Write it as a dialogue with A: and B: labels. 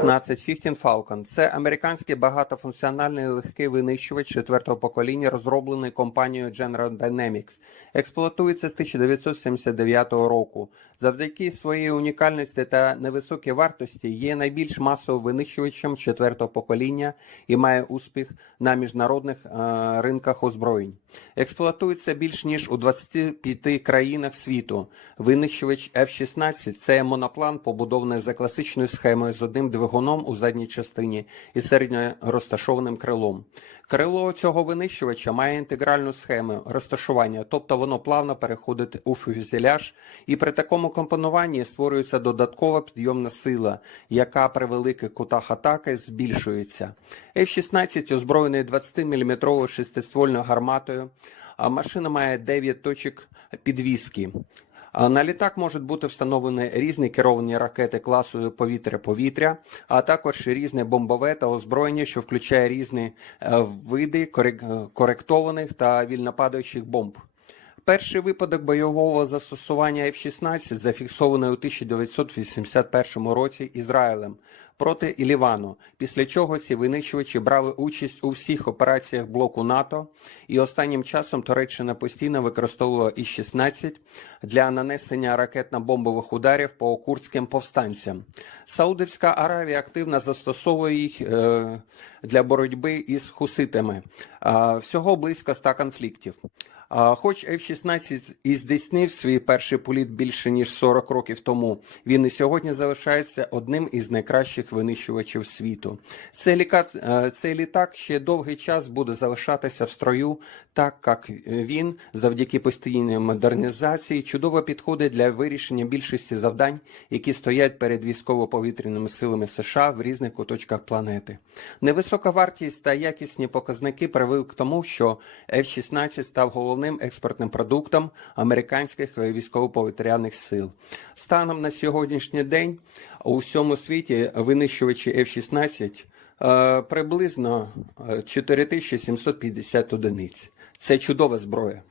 A: F-16 Fighting Falcon – це американський багатофункціональний легкий винищувач четвертого покоління, розроблений компанією General Dynamics. Експлуатується з 1979 року. Завдяки своїй унікальності та невисокій вартості є найбільш масовим винищувачем четвертого покоління і має успіх на міжнародних е, ринках озброєнь. Експлуатується більш ніж у 25 країнах світу. Винищувач F-16 – це моноплан, побудований за класичною схемою з одним двигуном у задній частині і середньо розташованим крилом. Крило цього винищувача має інтегральну схему розташування, тобто воно плавно переходить у фюзеляж, і при такому компонуванні створюється додаткова підйомна сила, яка при великих кутах атаки збільшується. F-16 озброєний 20-мм шестиствольною гарматою, а машина має 9 точок підвіски. На літак можуть бути встановлені різні керовані ракети класу повітря-повітря, а також різне бомбове та озброєння, що включає різні е, види корек- коректованих та вільнопадаючих бомб. Перший випадок бойового застосування F-16 зафіксований у 1981 році Ізраїлем проти Ілівану, після чого ці винищувачі брали участь у всіх операціях блоку НАТО, і останнім часом Туреччина постійно використовувала І-16 для нанесення ракетно-бомбових ударів по курдським повстанцям. Саудівська Аравія активно застосовує їх е, для боротьби із хуситами. Всього близько 100 конфліктів. Хоч F-16 і здійснив свій перший політ більше ніж 40 років тому, він і сьогодні залишається одним із найкращих винищувачів світу. Цей, ліка... е, цей літак ще довгий час буде залишатися в строю, так як він, завдяки постійній модернізації, чудово підходить для вирішення більшості завдань, які стоять перед військово-повітряними силами США в різних куточках планети. Невисока вартість та якісні показники привели к тому, що F-16 став головним експортним продуктом американських військово-повітряних сил. Станом на сьогоднішній день у всьому світі винищувачі F-16 е, приблизно е, 4750 одиниць. Це чудова зброя.